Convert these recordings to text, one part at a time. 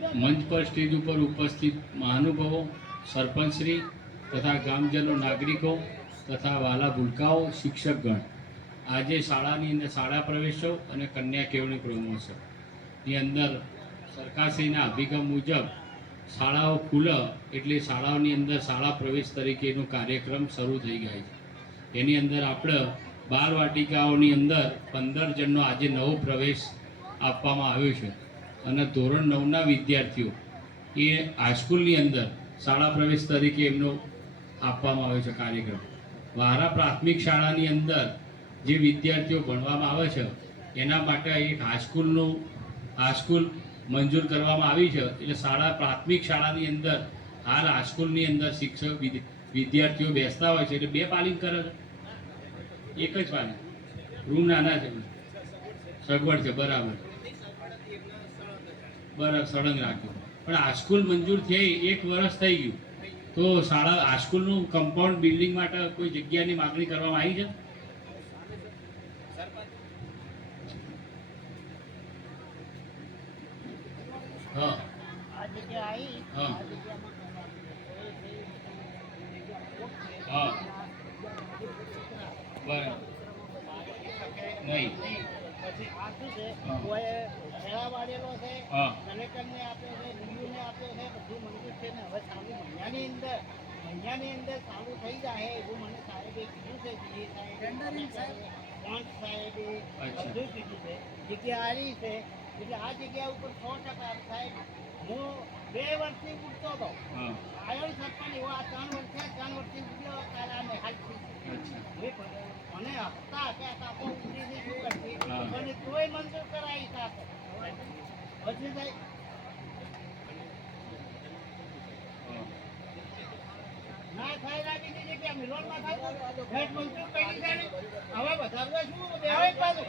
મંચ પર સ્ટેજ ઉપર ઉપસ્થિત મહાનુભાવો, સરપંચશ્રી તથા ગામજનો, નાગરિકો તથા વાલા ભૂલકાઓ, શિક્ષકગણ, આજે શાળાની અંદર શાળા પ્રવેશો અને કન્યા કેળવણી પ્રમોત્સવની અંદર સરકારશ્રીના અભિગમ મુજબ શાળાઓ ખુલે એટલે શાળાઓની અંદર શાળા પ્રવેશ તરીકેનો કાર્યક્રમ શરૂ થઈ ગયા છે। એની અંદર આપણે બાળવાટિકાઓની અંદર 15 જણનો આજે નવો પ્રવેશ આપવામાં આવ્યો છે અને ધોરણ 9ના વિદ્યાર્થીઓ એ હાઈસ્કૂલની અંદર શાળા પ્રવેશ તરીકે એમનો આપવામાં આવ્યો છે કાર્યક્રમ। વારા પ્રાથમિક શાળાની અંદર જે વિદ્યાર્થીઓ ભણવામાં આવે છે એના માટે એક હાઈસ્કૂલ મંજૂર કરવામાં આવી છે। એટલે શાળા પ્રાથમિક શાળાની અંદર હાલ હાઈસ્કૂલની અંદર શિક્ષક વિદ્યાર્થીઓ બેસતા હોય છે એટલે 2 પાલિંગ કરે છે, એક જ પાલિંગ, રૂમ નાના છે, સગવડ છે, બરાબર સળંગ રાખ્યું। પણ હાઈસ્કૂલ મંજૂર થઈ 1 વર્ષ થઈ ગયું તો શાળા હાઈસ્કૂલનું કમ્પાઉન્ડ બિલ્ડિંગ માટે કોઈ જગ્યાની માગણી કરવામાં આવી છે? હા હા બરાબર નહીં પછી આ શું છે કોઈ ખેડા વાળેલો છે, કલેક્ટરને આપ્યો છે, ડીયુને આપ્યો છે, બધું મંજૂર છે ને હવે ચાલુ મહિનાની અંદર ચાલુ થઈ જાય એવું મને સાહેબે કીધું છે। સાહેબે બધું કીધું છે, જગ્યા આવી છે એટલે આ જગ્યા ઉપર 100% સાહેબ હું 2 વર્ષથી ઉઠતો હતો, આયો સરપંચ એવો આ 3 વર્ષથી ઉઠ્યો તારા હાલ મને હપ્તા કે કાપો ઉતરીને શું કરતી અને તોય મંજૂર કરાવી સાથે પછી સાહેબ ના થાય લાગી દીધી કે મિલોનમાં થાય ભેટ મંજૂર કરી છે હવે વધારવા શું દેવાય પાછું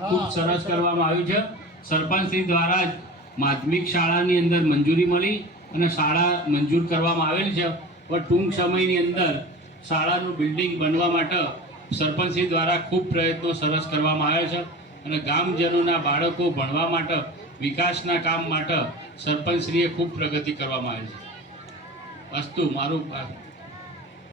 ખૂબ સરસ કરવામાં આવ્યું છે। સરપંચશ્રી દ્વારા જ માધ્યમિક શાળાની અંદર મંજૂરી મળી અને શાળા મંજૂર કરવામાં આવેલ છે, પણ ટૂંક સમયની અંદર શાળાનું બિલ્ડિંગ બનવા માટે સરપંચશ્રી દ્વારા ખૂબ પ્રયત્નો સરસ કરવામાં આવ્યા છે અને ગામજનોના બાળકો ભણવા માટે વિકાસના કામ માટે સરપંચશ્રીએ ખૂબ પ્રગતિ કરવામાં આવી છે। અસ્તુ મારું